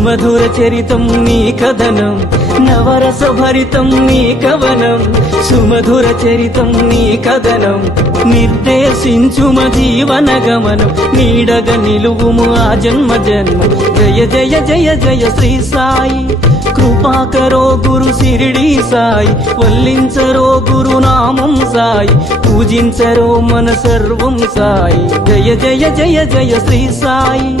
సుమధుర చరితం నీ కథనం, నవరస భరితం నీ కవనం. సుమధుర చరితం నీ కథనం, నిర్దేశించుమ జీవన గమనం. నీడగ నిలువుము ఆ జన్మ జన్మ. జయ జయ జయ జయ శ్రీ సాయి, కృపాకరో గురు శిరిడి సాయి. వల్లించరో గురునామం సాయి, పూజించరో మన సర్వం సాయి. జయ జయ జయ జయ శ్రీ సాయి.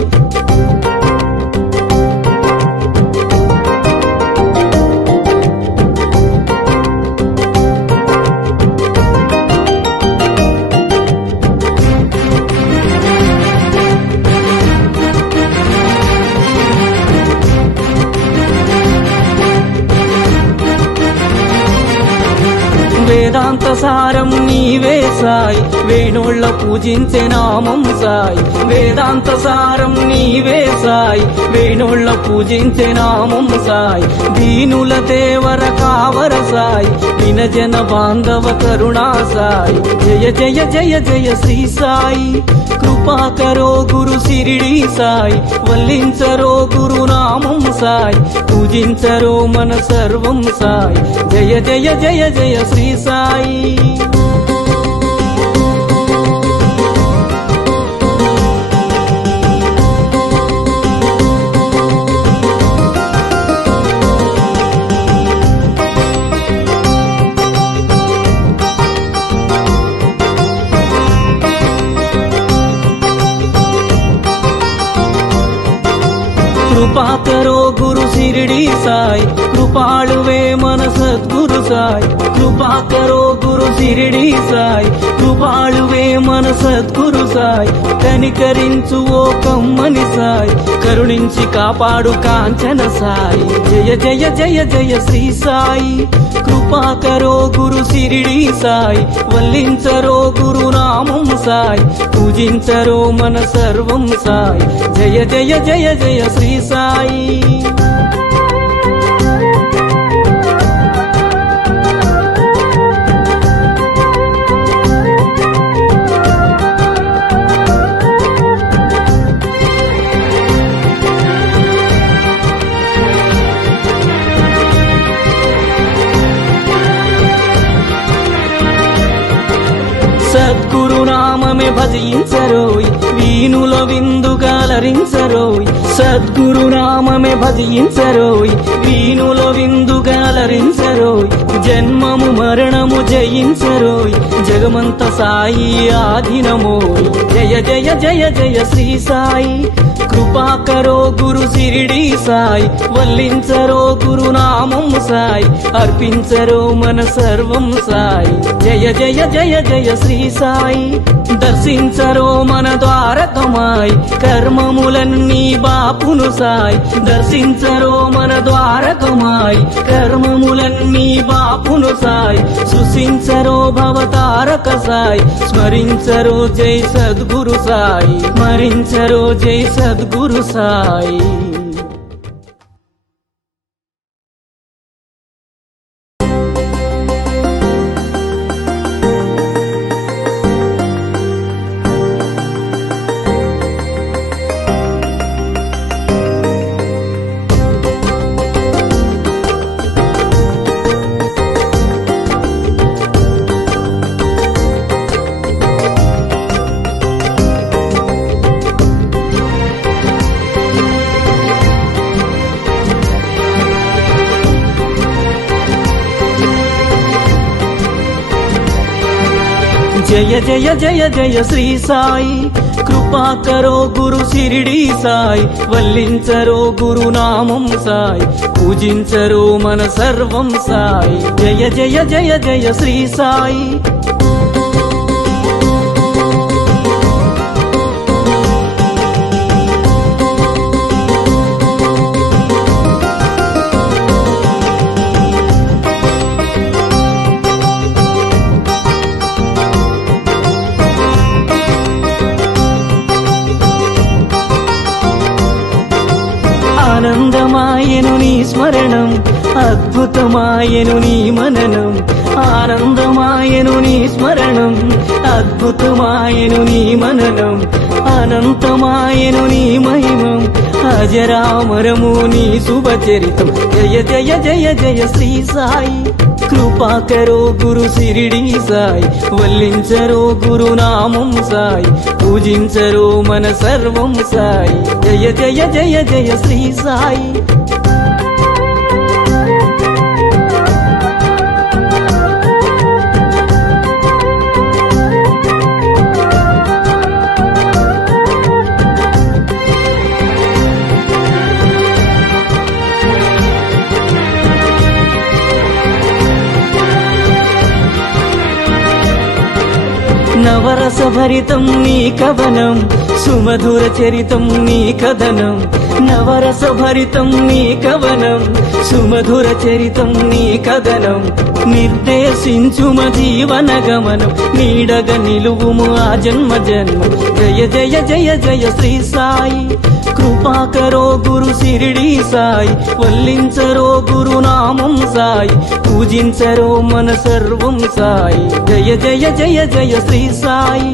వేదాంత సారం నీవే సాయి, వేణోళ్ళ పూజించే నామం సాయి. వేదాంత సారం నీవే సాయి, వేణోళ్ళ పూజించే నామం సాయి. దీనుల దేవర కావర సాయి, వినజన బాంధవ కరుణా సాయి. జయ జయ జయ జయ శ్రీ సాయి, కృపాకరో గురు శిరిడి సాయి. వల్లించరో గురునామం సాయి, పూజించరో మన సర్వం సాయి. జయ జయ జయ జయ శ్రీ సాయి. కృపాకరో గురు శిరిడి సాయి, కృపాళువే మన సద్గురు సాయి. కృపాకరో గురు శిరిడి సాయి, కృపాళువే మన సద్గురు సాయి. కనికరించు ఓ కమ్మని సాయి, కరుణించి కాపాడు కాంచన సాయి. జయ జయ జయ జయ శ్రీ సాయి, కృపాకరో గురు శిరిడి సాయి. వల్లించరో గురునామం సాయి, పూజించరో మన సర్వం సాయి. జయ జయ జయ జయ శ్రీ సాయి. సద్గురునామమే భజించరోయ్, వీణుల విందుగాలరించరోయ్. సద్గురునామమే భజించరోయ్, వీణుల విందుగాలరించరోయ్. జన్మము మరణము జయించరోయ్, జగమంత సాయి ఆధీనమోయ్. జయ జయ జయ జయ శ్రీ సాయి, కృపాకరో గురు శిరిడి సాయి. వల్లించరో గురునామం సాయి, అర్పించరో మన సర్వం సాయి. జయ జయ జయ జయ శ్రీ సాయి, దర్శించరో మన ద్వారకమాయి. కర్మములన్నీ బాపును సాయి, దర్శించరో మన ద్వారకమాయి. కర్మములన్నీ బాపును సాయి, సృశించరో భవతారక సాయి. స్మరించరో జై సద్గురు సాయి, స్మరించరో జై సద్గురు సాయి. జయ జయ జయ జయ శ్రీ సాయి, కృపాకరో గురు శిరిడి సాయి. వల్లించరో గురునామం సాయి, పూజించరో మన సర్వం సాయి. జయ జయ జయ జయ శ్రీ సాయి. ఆనందమాయను నీ స్మరణం, అద్భుతమాయను నీ మననం. ఆనందమాయను నీ స్మరణం, అద్భుతమాయను నీ మననం. అనంతమాయను నీ మహిమం, అజరామరము నీ శుభచరితం జయ జయ జయ జయ శ్రీ సాయి కృపాకరో గురు సిరిడి సాయి వల్లించరో గురునామం సాయి పూజించరో మన సర్వం సాయి జయ జయ జయ జయ శ్రీ సాయి నవరస భరితం నీ కవనం సుమధుర చరితం నీ కథనం నవరస భరితం నీ కవనం సుమధుర చరితం నీ కథనం నిర్దేశించుమ జీవన గమనం నీడగ నిలువుము ఆ జన్మ జన్మ జయ జయ జయ జయ శ్రీ సాయి కృపాకరో గురు సిరిడి సాయి వల్లించరో గురునామం సాయి పూజించరో మన సర్వం సాయి జయ జయ జయ జయ శ్రీ సాయి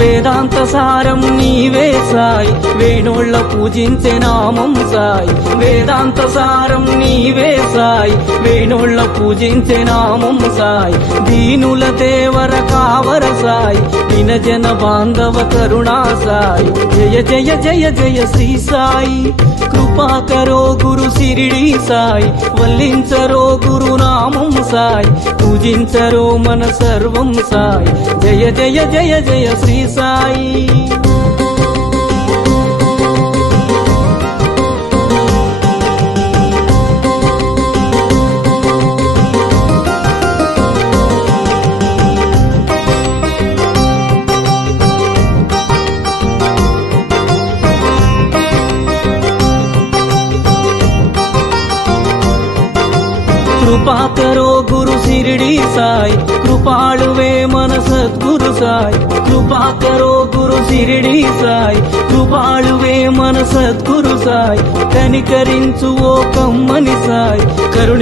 వేదాంత సారం నీవే సాయి వేణోళ్ళ పూజించే నామం సాయి వేదాంత సారం నీవే సాయి వేణోళ్ళ పూజించే నామం సాయి దీనుల దేవర కావర సాయి వినజన బాంధవ కరుణా సాయి జయ జయ జయ జయ శ్రీ సాయి కృపాకరో గురు సిరిడి సాయి వల్లించరో గురునామం సాయి పూజించరో మన సర్వం సాయి జయ జయ జయ జయ శ్రీ సాయి కృపాకరో గురు సిరిడి సాయి కృపాళువే మన సద్గురు సాయి కృపాకరో గురు సిరిడి సాయి కృపాళువే మన సద్గురు సాయి కనికరించు ఓ కమ్మని సాయి కరుణి